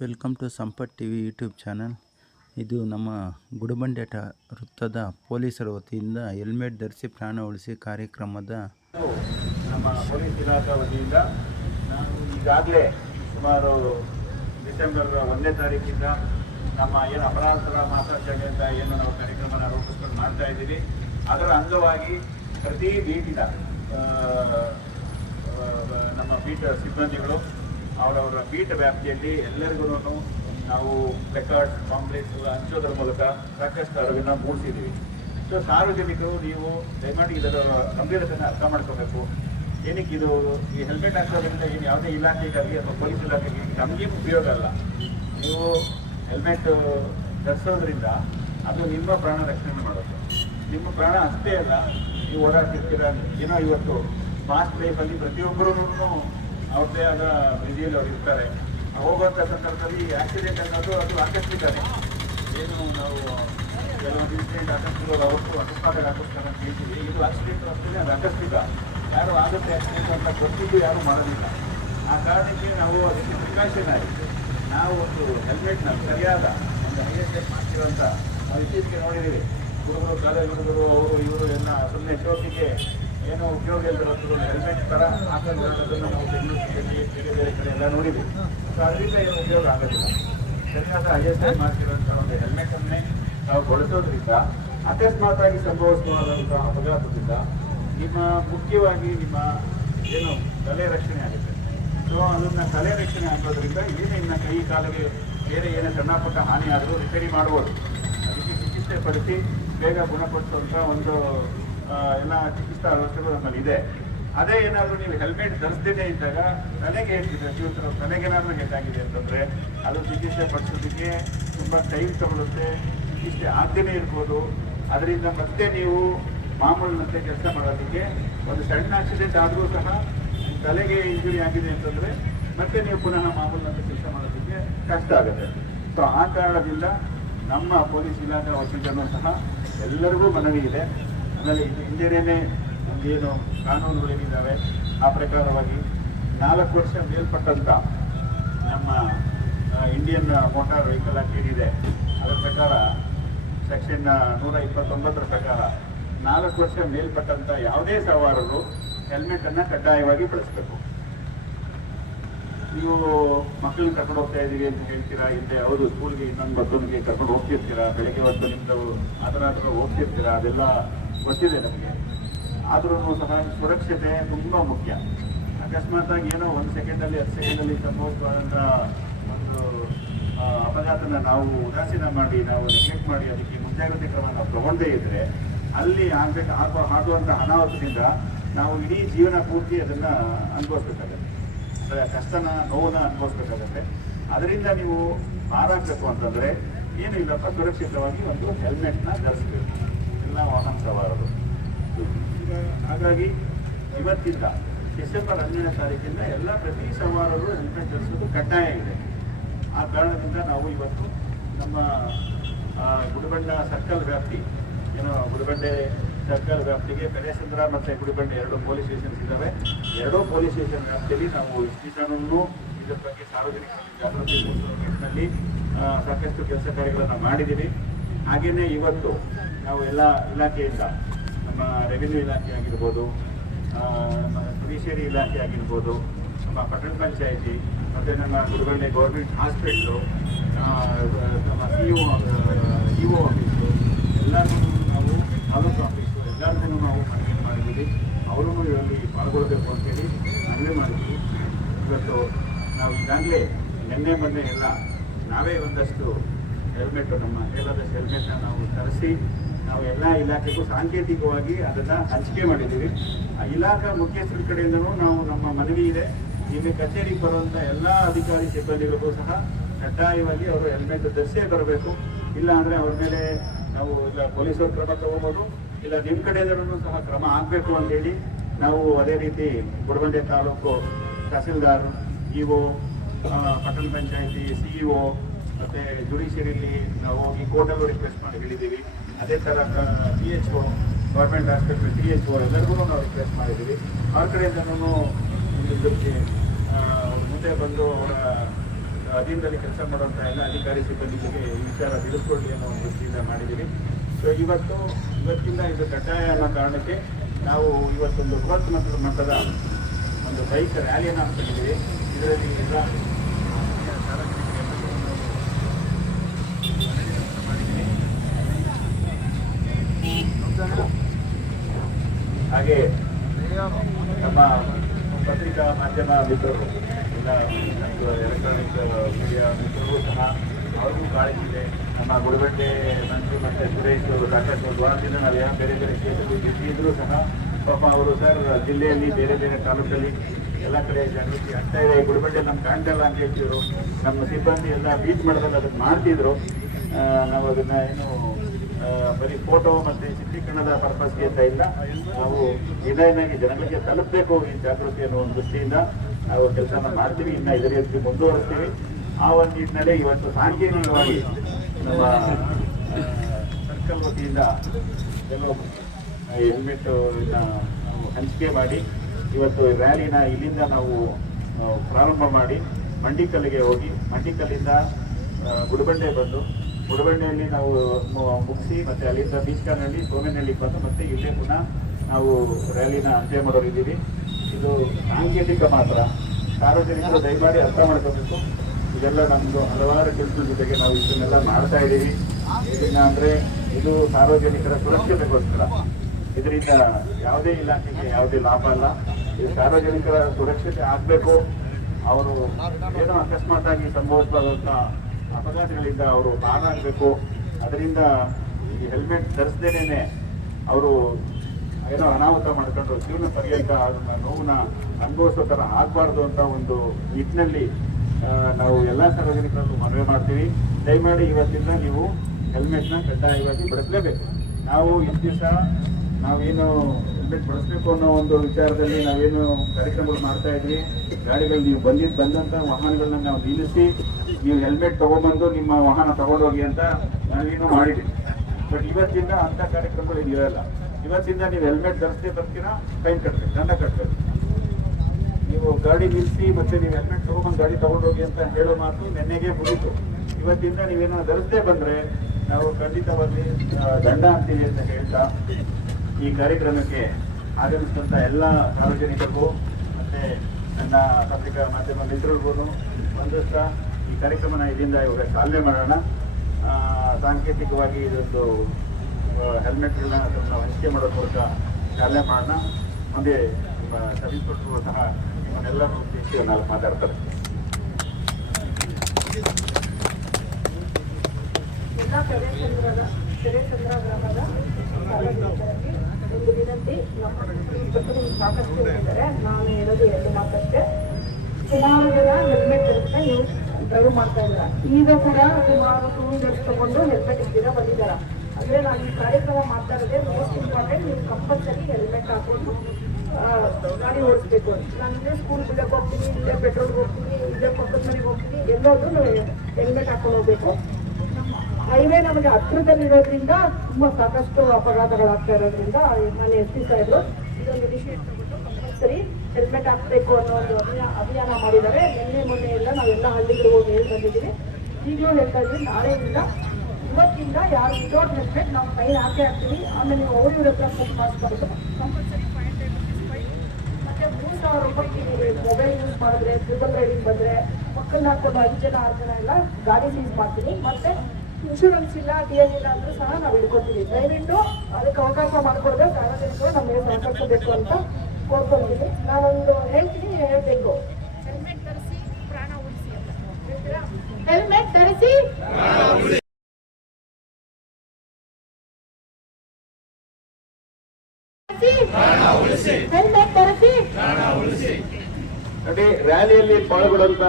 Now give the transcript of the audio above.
Welcome to Sampath T V YouTube channel. ಇದು ನಮ್ಮ ಗುಡಿಬಂಡೆ ವೃತ್ತದ ಪೊಲೀಸರ ವತಿಯಿಂದ ಹೆಲ್ಮೆಟ್ ಧರಿಸಿ ಪ್ರಾಣ ಉಳಿಸಿ ಕಾರ್ಯಕ್ರಮದ ನಮ್ಮ ಪೊಲೀಸ್ ಇಲಾಖೆ ವತಿಯಿಂದ ನಾವು ಈಗಾಗಲೇ ಸುಮಾರು ಡಿಸೆಂಬರ್ ಒಂದನೇ ತಾರೀಕಿಂದ ನಮ್ಮ ಏನು ಅಪರಾಧಗಳ ಮಾಸಾಚರಣೆ ಅಂತ ಏನು ನಾವು ಕಾರ್ಯಕ್ರಮನ ರೂಪಿಸ್ಕೊಂಡು ಮಾಡ್ತಾ ಇದ್ದೀವಿ. ಅದರ ಅಂಗವಾಗಿ ಪ್ರತಿ ಬೀಟಿನ ನಮ್ಮ ಬೀಟ್ ಸಿಬ್ಬಂದಿಗಳು ಅವರವರ ಪೀಠ ವ್ಯಾಪ್ತಿಯಲ್ಲಿ ಎಲ್ಲರಿಗೂ ನಾವು ರೆಕಾರ್ಡ್ಸ್ ಕಾಂಪ್ಲೆಕ್ಸ್ ಹಂಚೋದ್ರ ಮೂಲಕ ಸಾಕಷ್ಟು ಅರಿವನ್ನು ಮೂಡಿಸಿದ್ದೀವಿ. ಸೊ ಸಾರ್ವಜನಿಕರು ನೀವು ದಯಮಾಡಿ ಇದರ ಗಂಭೀರತೆಯನ್ನು ಅರ್ಥ ಮಾಡ್ಕೋಬೇಕು. ಏನಕ್ಕೆ ಇದು ಈ ಹೆಲ್ಮೆಟ್ ಹಾಕೋದ್ರಿಂದ ಏನು ಯಾವುದೇ ಇಲಾಖೆಗಾಗಿ ಅಥವಾ ಪೊಲೀಸ್ ಇಲಾಖೆಗೆ ನಮಗೆ ಉಪಯೋಗ ಅಲ್ಲ. ನೀವು ಹೆಲ್ಮೆಟ್ ಧರಿಸೋದ್ರಿಂದ ಅದು ನಿಮ್ಮ ಪ್ರಾಣ ರಕ್ಷಣೆ ಮಾಡೋದು ನಿಮ್ಮ ಪ್ರಾಣ ಅಷ್ಟೇ ಅಲ್ಲ, ನೀವು ಓಡಾಡ್ತಿರ್ತೀರ ಏನೋ ಇವತ್ತು ಫಾಸ್ಟ್ ಲೈಫಲ್ಲಿ ಪ್ರತಿಯೊಬ್ಬರೂ ಅವ್ರದ್ದೇ ಆದ ವಿಧಿಯಲ್ಲಿ ಅವ್ರು ಇರ್ತಾರೆ. ಹೋಗುವಂಥ ಸಂದರ್ಭದಲ್ಲಿ ಆಕ್ಸಿಡೆಂಟ್ ಅನ್ನೋದು ಅದು ಆಕಸ್ಮಿಕನೇ. ಏನು ನಾವು ಕೆಲವೊಂದು ಇನ್ಸಿಡೆಂಟ್ ಆಕಸ್ಮಿಕ ಅವತ್ತು ಅಕಸ್ಮಾತ್ ಆಕಸ್ಮಿಕ ಅಂತ ಹೇಳ್ತೀವಿ. ಇದು ಆಕ್ಸಿಡೆಂಟ್ ಅಷ್ಟೇ ಅದು ಆಕಸ್ಮಿಕ. ಯಾರು ಆಗುತ್ತೆ ಆಕ್ಸಿಡೆಂಟ್ ಅಂತ ಗೊತ್ತಿದ್ದು ಯಾರು ಮಾಡೋದಿಲ್ಲ. ಆ ಕಾರಣಕ್ಕೆ ನಾವು ಅದಕ್ಕೆ ಪ್ರಿಕಾಷನ್ ಆಗಿ, ನಾವು ಒಂದು ಹೆಲ್ಮೆಟ್ನ ಸರಿಯಾದ ಒಂದು ಹೈಯೆಸ್ಟ್ ಮಾಡ್ತೀವಂತ ನಾವು ಇತ್ತೀಚೆಗೆ ನೋಡಿದ್ದೀವಿ. ಹುಡುಗರು, ಕಾಲೇಜ್ ಹುಡುಗರು, ಅವರು, ಇವರು ಎಲ್ಲ ಸುಮ್ಮನೆ ಶೋಕಿಗೆ ಏನೋ ಉಪಯೋಗ ಇಲ್ಲದಿರೋದು ಹೆಲ್ಮೆಟ್ ಥರ ಅದನ್ನು ನಾವು ಬೆಂಗಳೂರು ಬೇರೆ ಬೇರೆ ಕಡೆ ಎಲ್ಲ ನೋಡಿದ್ದೀವಿ ಸೊ ಅದರಿಂದ ಏನು ಉಪಯೋಗ ಆಗೋದಿಲ್ಲ. ಸರಿಯಾದ ಐ ಎಸ್ ಐ ಮಾಡ್ತಿರೋಂಥ ಒಂದು ಹೆಲ್ಮೆಟ್ ಅನ್ನೇ ನಾವು ಬಳಸೋದ್ರಿಂದ ಅಕಸ್ಮಾತ್ ಆಗಿ ಸಂಭವಿಸಬಹುದಾದಂಥ ಅಪಘಾತದಿಂದ ನಿಮ್ಮ ಮುಖ್ಯವಾಗಿ ನಿಮ್ಮ ಏನು ತಲೆ ರಕ್ಷಣೆ ಆಗುತ್ತೆ. ಸೊ ಅದನ್ನ ತಲೆ ರಕ್ಷಣೆ ಆಗೋದ್ರಿಂದ ಏನು ಇನ್ನ ಕೈ ಕಾಲಿಗೆ ಬೇರೆ ಏನೇ ಸಣ್ಣ ಪುಟ್ಟ ಹಾನಿ ಆದರೂ ರಿಪೇರಿ ಮಾಡ್ಬೋದು. ಅದಕ್ಕೆ ಚಿಕಿತ್ಸೆ ಪಡಿಸಿ ಬೇಗ ಗುಣಪಡಿಸುವಂಥ ಒಂದು ಎಲ್ಲ ಚಿಕಿತ್ಸಾ ವ್ಯವಸ್ಥೆಗಳು ನಮ್ಮಲ್ಲಿ ಇದೆ. ಅದೇ ಏನಾದರೂ ನೀವು ಹೆಲ್ಮೆಟ್ ಧರಿಸ್ದೇನೆ ಇದ್ದಾಗ ತಲೆಗೆ ಏಟಿದೆ ಜೀವನ ತಲೆಗೇನಾದರೂ ಹೆಚ್ಚಾಗಿದೆ ಅಂತಂದರೆ ಅದು ಚಿಕಿತ್ಸೆ ಪಡಿಸೋದಕ್ಕೆ ತುಂಬ ಟೈಮ್ ತಗೊಳುತ್ತೆ, ಚಿಕಿತ್ಸೆ ಆಗದೇ ಇರ್ಬೋದು. ಅದರಿಂದ ಮತ್ತೆ ನೀವು ಮಾಮೂಲಿನಂತೆ ಕೆಲಸ ಮಾಡೋದಕ್ಕೆ ಒಂದು ಸಣ್ಣ ಆಕ್ಸಿಡೆಂಟ್ ಆದರೂ ಸಹ ತಲೆಗೆ ಇಂಜುರಿ ಆಗಿದೆ ಅಂತಂದರೆ ಮತ್ತೆ ನೀವು ಪುನಃ ಮಾಮೂಲಿನಂತೆ ಕೆಲಸ ಮಾಡೋದಕ್ಕೆ ಕಷ್ಟ ಆಗುತ್ತೆ. ಸೊ ಆ ಕಾರಣದಿಂದ ನಮ್ಮ ಪೊಲೀಸ್ ಇಲಾಖೆ ವತಿಯಿಂದನೂ ಸಹ ಎಲ್ಲರಿಗೂ ಮನವಿ ಇದೆ. ಇದು ಹಿಂದೆನೇ ಕಾನೂನುಗಳು ಕಾನೂನುಗಳೇನಿದ್ದಾವೆ ಆ ಪ್ರಕಾರವಾಗಿ ನಾಲ್ಕು ವರ್ಷ ಮೇಲ್ಪಟ್ಟಂಥ ನಮ್ಮ ಇಂಡಿಯನ್ ಮೋಟಾರ್ ವೆಹಿಕಲ್ ಆಕ್ಟ್ ಏನಿದೆ ಅದರ ಪ್ರಕಾರ ಸೆಕ್ಷನ್ ನೂರ ಇಪ್ಪತ್ತೊಂಬತ್ತರ ಪ್ರಕಾರ ನಾಲ್ಕು ವರ್ಷ ಮೇಲ್ಪಟ್ಟಂಥ ಯಾವುದೇ ಸವಾರರು ಹೆಲ್ಮೆಟನ್ನು ಕಡ್ಡಾಯವಾಗಿ ಬಳಸಬೇಕು. ನೀವು ಮಕ್ಕಳನ್ನ ಕರ್ಕೊಂಡು ಹೋಗ್ತಾ ಇದ್ದೀವಿ ಅಂತ ಹೇಳ್ತೀರಾ? ಹಿಂದೆ ಹೌದು ಸ್ಕೂಲ್ಗೆ ಇನ್ನೊಂದು ಮತ್ತೊಂದಿಗೆ ಕರ್ಕೊಂಡು ಹೋಗ್ತಿರ್ತೀರಾ? ಬೆಳಗ್ಗೆ ಹೊತ್ತು ನಿಮ್ಮದು ಅದರ ಹತ್ರ ಹೋಗ್ತಿರ್ತೀರಾ? ಅದೆಲ್ಲ ಗೊತ್ತಿದೆ ನಮಗೆ. ಆದ್ರೂ ಸಹ ಸುರಕ್ಷತೆ ತುಂಬ ಮುಖ್ಯ. ಅಕಸ್ಮಾತ್ ಆಗಿ ಏನೋ ಒಂದು ಸೆಕೆಂಡಲ್ಲಿ ಹತ್ತು ಸೆಕೆಂಡಲ್ಲಿ ಸಂಭವಿಸುವಂಥ ಒಂದು ಅಪಘಾತನ ನಾವು ಉದಾಸೀನ ಮಾಡಿ, ನಾವು ನೆಗ್ಲೆಕ್ಟ್ ಮಾಡಿ, ಅದಕ್ಕೆ ಮುಂಜಾಗ್ರತೆ ಕ್ರಮ ನಾವು ತಗೊಂಡೇ ಇದ್ರೆ ಅಲ್ಲಿ ಆಗ್ಬೇಕು ಆಗೋ ಆಗುವಂಥ ಅನಾಹುತದಿಂದ ನಾವು ಇಡೀ ಜೀವನ ಪೂರ್ತಿ ಅದನ್ನ ಅನುಭವಿಸ್ಬೇಕಾಗತ್ತೆ. ಅಂದರೆ ಕಷ್ಟನ, ನೋವನ್ನ ಅನುಭವಿಸ್ಬೇಕಾಗತ್ತೆ. ಅದರಿಂದ ನೀವು ಪಾರಾಗಬೇಕು ಅಂತಂದ್ರೆ ಏನು ಇಲ್ಲಪ್ಪ, ಸುರಕ್ಷಿತವಾಗಿ ಒಂದು ಹೆಲ್ಮೆಟ್ನ ಧರಿಸ್ಬೇಕು. ಎಲ್ಲ ವಾಹನ ಸವಾರರು ಈಗ ಹಾಗಾಗಿ ಇವತ್ತಿಂದ ಡಿಸೆಂಬರ್ ಹನ್ನೆರಡನೇ ತಾರೀಕಿಂದ ಎಲ್ಲ ಪ್ರತಿ ಸವಾರರು ಹೆಲ್ಮೆಟ್ ಧರಿಸೋದು ಕಡ್ಡಾಯ ಇದೆ. ಆ ಕಾರಣದಿಂದ ನಾವು ಇವತ್ತು ನಮ್ಮ ಗುಡಿಬಂಡ ಸರ್ಕಲ್ ವ್ಯಾಪ್ತಿ, ಏನು ಗುಡಿಬಂಡೆ ಸರ್ಕಲ್ ವ್ಯಾಪ್ತಿಗೆ ಪೆರೇಸಂದ್ರ ಮತ್ತು ಗುಡಿಬಂಡೆ ಎರಡು ಪೊಲೀಸ್ ಸ್ಟೇಷನ್ಸ್ ಇದ್ದಾವೆ. ಎರಡೂ ಪೊಲೀಸ್ ಸ್ಟೇಷನ್ ವ್ಯಾಪ್ತಿಯಲ್ಲಿ ನಾವು ಇಷ್ಟಿತನೂ ಇದರ ಬಗ್ಗೆ ಸಾರ್ವಜನಿಕರಲ್ಲಿ ಜಾಗೃತಿ ಮೂಡಿಸುವ ನಿಟ್ಟಿನಲ್ಲಿ ಸಾಕಷ್ಟು ಕೆಲಸ ಕಾರ್ಯಗಳನ್ನು ಮಾಡಿದ್ದೀವಿ. ಹಾಗೆಯೇ ಇವತ್ತು ನಾವು ಎಲ್ಲ ಇಲಾಖೆಯಿಂದ, ನಮ್ಮ ರೆವಿನ್ಯೂ ಇಲಾಖೆ ಆಗಿರ್ಬೋದು ನಮ್ಮ ಜುಡಿಷಿಯರಿ ಇಲಾಖೆ ಆಗಿರ್ಬೋದು, ನಮ್ಮ ಪಟ್ಟಣ ಪಂಚಾಯಿತಿ, ಮತ್ತು ನಮ್ಮ ಗುರುಗಳ್ಳಿ ಗೌರ್ಮೆಂಟ್ ಹಾಸ್ಪಿಟ್ಲು ನಮ್ಮ C O E O office ಎಲ್ಲರಿಗೂ ನಾವು ತಾಲೂಕು ಆಫೀಸು ಎಲ್ಲರಿಗೂ ನಾವು ಮನವಿ ಮಾಡಿದ್ದೀವಿ. ಅವರೂ ಇದರಲ್ಲಿ ಪಾಲ್ಗೊಳ್ಬೇಕು ಅಂತೇಳಿ ಮನವಿ ಮಾಡಿದ್ವಿ. ಇವತ್ತು ನಾವು ಈಗಾಗಲೇ ನಿನ್ನೆ, ಮೊನ್ನೆ ಎಲ್ಲ ನಾವೇ ಒಂದಷ್ಟು ಹೆಲ್ಮೆಟ್ ನಮ್ಮ ಹೇಳದಷ್ಟು ಹೆಲ್ಮೆಟ್ನ ನಾವು ತರಿಸಿ ನಾವು ಎಲ್ಲ ಇಲಾಖೆಗೂ ಸಾಂಕೇತಿಕವಾಗಿ ಅದನ್ನು ಹಂಚಿಕೆ ಮಾಡಿದ್ದೀವಿ. ಆ ಇಲಾಖಾ ಮುಖ್ಯಸ್ಥರ ಕಡೆಯಿಂದನೂ ನಾವು ನಮ್ಮ ಮನವಿ ಇದೆ. ನಿಮಗೆ ಕಚೇರಿಗೆ ಬರುವಂಥ ಎಲ್ಲ ಅಧಿಕಾರಿ ಸಿಬ್ಬಂದಿಗಳಿಗೂ ಸಹ ಕಡ್ಡಾಯವಾಗಿ ಅವರು ಹೆಲ್ಮೆಟ್ ಧರಿಸೇ ಬರಬೇಕು. ಇಲ್ಲ ಅಂದರೆ ಅವ್ರ ಮೇಲೆ ನಾವು ಇಲ್ಲ ಪೊಲೀಸರು ಕ್ರಮ ತಗೋಬೋದು. ಇಲ್ಲ ನಿಮ್ಮ ಕಡೆಯಿಂದಲೂ ಸಹ ಕ್ರಮ ಆಗಬೇಕು ಅಂತೇಳಿ ನಾವು ಅದೇ ರೀತಿ ಗುಡಬಂಡೆ ತಾಲೂಕು ತಹಸೀಲ್ದಾರ್, ಇ ಒ ಪಟ್ಟಣ ಪಂಚಾಯಿತಿ, ಸಿ ಇ ಒ, ಮತ್ತು ಜುಡಿಷಿಯರಿಲಿ ನಾವು ಹೋಗಿ ಕೋರ್ಟಲ್ಲೂ ರಿಕ್ವೆಸ್ಟ್ ಮಾಡಿ ಹೇಳಿದ್ದೀವಿ. ಅದೇ ಥರ P H O government hospital P H O ಎಲ್ಲರಿಗೂ ನಾವು ರಿಕ್ವೆಸ್ಟ್ ಮಾಡಿದ್ದೀವಿ. ಅವ್ರ ಕಡೆಯಿಂದನೂ ಇದಕ್ಕೆ ಮುಂದೆ ಬಂದು ಅವರ ಅಧೀನದಲ್ಲಿ ಕೆಲಸ ಮಾಡುವಂಥ ಎಲ್ಲ ಅಧಿಕಾರಿ ಸಿಬ್ಬಂದಿಗಳಿಗೆ ವಿಚಾರ ತಿಳಿಸ್ಕೊಳ್ಳಿ ಅನ್ನೋ ಒಂದು ದೃಷ್ಟಿಯಿಂದ ಮಾಡಿದ್ದೀವಿ. ಸೊ ಇವತ್ತು, ಇವತ್ತಿಂದ ಇದು ಕಡ್ಡಾಯ ಅನ್ನೋ ಕಾರಣಕ್ಕೆ ನಾವು ಇವತ್ತೊಂದು ಬೃಹತ್ ಮಟ್ಟದ ಮಟ್ಟದ ಒಂದು ಬೈಕ್ ರ್ಯಾಲಿಯನ್ನು ಹಮ್ಮಿಕೊಂಡಿದ್ದೀವಿ ಇದರಲ್ಲಿ ಎಲ್ಲ ಹಾಗೆ ನಮ್ಮ ಪತ್ರಿಕಾ ಮಾಧ್ಯಮ ಮಿತ್ರರು, ಇಲ್ಲ ಎಲೆಕ್ಟ್ರಾನಿಕ್ ಮೀಡಿಯಾ ಮಿತ್ರರು ಸಹ ಅವ್ರಿಗೂ ಕಾಳಿಸಿದೆ ನಮ್ಮ ಗುಡಬಂಡೆ ಮಂತ್ರಿ ಮತ್ತೆ ಸುರೇಶ್ ಅವರು ಸಾಕಷ್ಟು ನಾವು ಯಾವ ಬೇರೆ ಬೇರೆ ಕ್ಷೇತ್ರಗಳು ಇದ್ರೂ ಸಹ ಪಾಪ ಅವರು ಸರ್, ಜಿಲ್ಲೆಯಲ್ಲಿ ಬೇರೆ ಬೇರೆ ತಾಲೂಕಲ್ಲಿ ಎಲ್ಲ ಕಡೆ ಜಾಗೃತಿ ಆಗ್ತಾ ಇದೆ. ಗುಡಬಂಡೆ ನಮ್ಗೆ ಕಾಣ್ತಾ ಅಂತ ಹೇಳ್ತಿದ್ರು. ನಮ್ಮ ಸಿಬ್ಬಂದಿ ಎಲ್ಲ ಬೀಟ್ ಮಾಡೋದಲ್ಲ ಅದನ್ನು ಮಾಡ್ತಿದ್ರು. ನಾವು ಅದನ್ನ ಏನು ಬರೀ ಫೋಟೋ ಮತ್ತೆ ಚಿತ್ರೀಕರಣದ ಪರ್ಪಸ್ಗೆ ಅಂತ ಇಲ್ಲ. ನಾವು ಇದಾಗಿ ಜನಗಳಿಗೆ ತಲುಪಬೇಕು ಈ ಜಾಗೃತಿ ಅನ್ನೋ ಒಂದು ದೃಷ್ಟಿಯಿಂದ ನಾವು ಕೆಲಸನ ಮಾಡ್ತೀವಿ. ಇನ್ನ ಇದರ ರೀತಿ ಮುಂದುವರಿಸ್ತೀವಿ. ಆ ಒಂದು ನಿಟ್ಟಿನಲ್ಲಿ ಇವತ್ತು ಸಾಂಕೇತಿಕವಾಗಿ ನಮ್ಮ ಸರ್ಕಲ್ ವತಿಯಿಂದ ಕೆಲವು ಹೆಲ್ಮೆಟ್ ಹಂಚಿಕೆ ಮಾಡಿ, ಇವತ್ತು ರ್ಯಾಲಿನ ಇಲ್ಲಿಂದ ನಾವು ಪ್ರಾರಂಭ ಮಾಡಿ ಮಂಡಿಕಲ್ಲಿಗೆ ಹೋಗಿ ಮಂಡಿಕಲ್ಲಿಂದ ಗುಡಬಂಡೆ ಬಂದು ಗುಡಬಂಡೆಯಲ್ಲಿ ನಾವು ಮುಗಿಸಿ ಮತ್ತೆ ಅಲ್ಲಿಂದ ಬೀಚ್ ಕಾರ್ನಲ್ಲಿ ಸೋಮೇನಲ್ಲಿ ಬಂದು ಮತ್ತೆ ಇಲ್ಲೇ ಪುನಃ ನಾವು ರ್ಯಾಲಿನ ಅಂತ್ಯ ಮಾಡೋರಿದ್ದೀವಿ ಇದು ಸಾಂಕೇತಿಕ ಮಾತ್ರ. ಸಾರ್ವಜನಿಕರು ದಯಮಾಡಿ ಅರ್ಥ ಮಾಡ್ಕೋಬೇಕು. ಇದೆಲ್ಲ ನಮ್ಮದು ಹಲವಾರು ಕೆಲಸದ ಜೊತೆಗೆ ನಾವು ಇದನ್ನೆಲ್ಲ ಮಾಡ್ತಾ ಇದ್ದೀವಿ. ಇದನ್ನ ಅಂದರೆ ಇದು ಸಾರ್ವಜನಿಕರ ಸುರಕ್ಷತೆಗೋಸ್ಕರ. ಇದರಿಂದ ಯಾವುದೇ ಇಲಾಖೆಗೆ ಯಾವುದೇ ಲಾಭ ಅಲ್ಲ. ಇದು ಸಾರ್ವಜನಿಕರ ಸುರಕ್ಷತೆ ಆಗಬೇಕು. ಅವರು ಏನೋ ಅಕಸ್ಮಾತ್ ಆಗಿ ಅಪಘಾತಗಳಿಂದ ಅವರು ಆಗಬೇಕು ಅದರಿಂದ ಈ ಹೆಲ್ಮೆಟ್ ಧರಿಸ್ದೇನೆ ಅವರು ಏನೋ ಅನಾಹುತ ಮಾಡ್ಕೊಂಡು ಜೀವನ ಪರ್ಯಂತ ನೋವನ್ನ ಅನುಭವಿಸೋ ಥರ ಆಗಬಾರ್ದು ಅಂತ ಒಂದು ನಿಟ್ಟಿನಲ್ಲಿ ನಾವು ಎಲ್ಲ ಸಾರ್ವಜನಿಕರಲ್ಲೂ ಮನವಿ ಮಾಡ್ತೀವಿ. ದಯಮಾಡಿ ಇವತ್ತಿಂದ ನೀವು ಹೆಲ್ಮೆಟ್ನ ಕಡ್ಡಾಯವಾಗಿ ಬಳಸಲೇಬೇಕು. ನಾವು ಇಷ್ಟು ದಿವಸ ನಾವೇನು ಹೆಲ್ಮೆಟ್ ಬಳಸಬೇಕು ಅನ್ನೋ ಒಂದು ವಿಚಾರದಲ್ಲಿ ನಾವೇನು ಕಾರ್ಯಕ್ರಮಗಳು ಮಾಡ್ತಾ ಇದ್ವಿ. ಗಾಡಿಗಳು ನೀವು ಬಂದಿದ್ದು ಬಂದಂತ ವಾಹನಗಳನ್ನ ನಾವು ನಿಲ್ಲಿಸಿ, ನೀವು ಹೆಲ್ಮೆಟ್ ತಗೊಂಡ್ಬಂದು ನಿಮ್ಮ ವಾಹನ ತಗೊಂಡೋಗಿ ಅಂತ ನಾವೇನು ಮಾಡಿದ್ವಿ. ಬಟ್ ಇವತ್ತಿಂದ ಅಂತ ಕಾರ್ಯಕ್ರಮಗಳು ಇರಲ್ಲ. ಇವತ್ತಿಂದ ನೀವು ಹೆಲ್ಮೆಟ್ ಧರಿಸದೆ ಬರ್ತೀರಾ? ಫೈನ್ ಕಟ್ಬೇಕು ದಂಡ ಕಟ್ಬೇಕು. ನೀವು ಗಾಡಿ ನಿಲ್ಲಿಸಿ ಮತ್ತೆ ನೀವು ಹೆಲ್ಮೆಟ್ ತಗೊಂಡ್ಬಂದು ಗಾಡಿ ತಗೊಂಡೋಗಿ ಅಂತ ಹೇಳೋ ಮಾತು ನೆನ್ನೆಗೆ ಮುಗಿತು. ಇವತ್ತಿಂದ ನೀವೇನೋ ಧರಿಸದೆ ಬಂದ್ರೆ ನಾವು ಖಂಡಿತವಾಗಿ ದಂಡ ಅಂತೀವಿ ಅಂತ ಹೇಳ್ತಾ ಈ ಕಾರ್ಯಕ್ರಮಕ್ಕೆ ಆಗಮಿಸಿದಂಥ ಎಲ್ಲ ಸಾರ್ವಜನಿಕರಿಗೂ ಮತ್ತು ನನ್ನ ಪತ್ರಿಕಾ ಮಾಧ್ಯಮ ಮಿತ್ರರಿಗೂ ಒಂದಷ್ಟ ಈ ಕಾರ್ಯಕ್ರಮನ ಇದರಿಂದ ಇವಾಗ ಚಾಲನೆ ಮಾಡೋಣ. ಸಾಂಕೇತಿಕವಾಗಿ ಇದೊಂದು ಹೆಲ್ಮೆಟ್ಗಳನ್ನ ಅದನ್ನು ಹಂಚಿಕೆ ಮಾಡೋ ಮೂಲಕ ಚಾಲನೆ ಮಾಡೋಣ. ಮುಂದೆ ಕೊಟ್ಟಿರುವಂತಹ ಸಹ ನಿಮ್ಮನ್ನೆಲ್ಲರೂ ಉದ್ದೇಶಿಸಿ ನಾವು ಮಾತಾಡ್ತಾರೆ. ಎಲ್ಲ ಕೆರೆ ಚಂದ್ರ ಗ್ರಾಮದ ಒಂದು ವಿನಂತಿ ನಮ್ಮ ಇಪ್ಪತ್ತು ಸಾಕಷ್ಟು ಹೇಳಿದ್ದಾರೆ ನಾನು ಹೇಳೋದು ಎರಡು ಮಾತಷ್ಟೇ. ಸುಮಾರು ಜನ ಹೆಲ್ಮೆಟ್ ಇರುತ್ತೆ ನೀವು ಡ್ರೈವ್ ಮಾಡ್ತಾ ಇಲ್ಲ ಈಗ ಕೂಡ ಸುಮಾರು ಟೂ ವೀಲರ್ಸ್ ತಗೊಂಡು ಹೆಲ್ಮೆಟ್ ಇದ್ದೀರಾ ಬಂದಿದ್ದಾರೆ? ಅಂದ್ರೆ ನಾನು ಈ ಕಾರ್ಯಕ್ರಮ ಮಾತಾಡದೆ ಮೋಸ್ಟ್ ಇಂಪಾರ್ಟೆಂಟ್ ನೀವು ಕಂಪಲ್ಸರಿ ಹೆಲ್ಮೆಟ್ ಹಾಕೊಂಡು ಗಾಡಿ ಓಡಿಸ್ಬೇಕು. ನಾನಂದ್ರೆ ಸ್ಕೂಲ್ ಬಿಡಕ್ಕೆ ಹೋಗ್ತೀನಿ, ಇಲ್ಲೇ ಪೆಟ್ರೋಲ್ಗೆ ಹೋಗ್ತೀನಿ, ಇಲ್ಲೇ ಪಕ್ಕದ ಮನೆಗೆ ಹೋಗ್ತೀನಿ ಎಲ್ಲೋದು ಹೆಲ್ಮೆಟ್ ಹಾಕೊಂಡು ಹೋಗ್ಬೇಕು. ಹೈವೇ ನಮಗೆ ಹತ್ತಿರದಲ್ಲಿರೋದ್ರಿಂದ ತುಂಬಾ ಸಾಕಷ್ಟು ಅಪಘಾತಗಳಾಗ್ತಾ ಇರೋದ್ರಿಂದ ನಾನು ಪಿ ಸಾಹೇಬರು ಇದೊಂದು ವಿಷಯ ಕಂಪಲ್ಸರಿ ಹೆಲ್ಮೆಟ್ ಹಾಕ್ಬೇಕು ಅನ್ನೋ ಒಂದು ಅಭಿಯಾನ ಮಾಡಿದ್ದಾರೆ. ನಿನ್ನೆ ಮೊನ್ನೆ ಎಲ್ಲ ನಾವೆಲ್ಲ ಹಳ್ಳಿಗಳು ಹೋಗಿ ಹೇಳಿ ಬಂದಿದ್ದೀವಿ. ಈಗಲೂ ಹೇಳ್ತಾ ಇದ್ವಿ, ನಾಳೆಯಿಂದ, ಇವತ್ತಿಂದ ಯಾರು ವಿತೌಟ್ ಹೆಲ್ಮೆಟ್ ನಾವು ಫೈನ್ ಹಾಕೇ ಹಾಕ್ತೀವಿ. ಆಮೇಲೆ ನೀವು ಅವ್ರ ಇವ್ರ ಹತ್ರ ಫೋನ್ ಮಾಡಿಸ್ಬಾರ್ದು ಕಂಪಲ್ಸರಿ ಫೈನ್ ಮತ್ತೆ ಮೂರು ಸಾವಿರ ರೂಪಾಯಿ ಮೊಬೈಲ್ ಯೂಸ್ ಮಾಡಿದ್ರೆ ಟ್ರಿಬಲ್ ರೈಡಿಂಗ್ ಬಂದ್ರೆ, ಮಕ್ಕಳನ್ನ ಹಾಕೊಂಡು ಐದು ಜನ, ಆರು ಜನ ಎಲ್ಲ ಗಾಡಿ ಸೀಸ್ ಮಾಡ್ತೀನಿ ಮತ್ತೆ ಇನ್ಶೂರೆನ್ಸ್ ಇಲ್ಲ ಡಿ ಎಲ್ ಇಲ್ಲ ಅಂದ್ರೂ ಸಹ ನಾವು ಇಟ್ಕೊತೀವಿ ದಯವಿಟ್ಟು ಅದಕ್ಕೆ ಅವಕಾಶ ಮಾಡಿಕೊಡ್ದೆ ಸಾರ್ವಜನಿಕರು ನಮಗೆ ಸಹಕರಿಸಬೇಕು ಅಂತ ಕೋರ್ಕೊಳ್ತೀನಿ ನಾನೊಂದು ಹೇಳ್ತೀನಿ, ಹೇಳ್ಬೇಕು. ಹೆಲ್ಮೆಟ್ ಧರಿಸಿ ಪ್ರಾಣ ಉಳಿಸಿ ಹೆಲ್ಮೆಟ್ ಧರಿಸಿ ಹೆಲ್ಮೆಟ್ ಧರಿಸಿ ರ್ಯಾಲಿಯಲ್ಲಿ ಪಾಲ್ಗೊಳ್ಳುವಂತ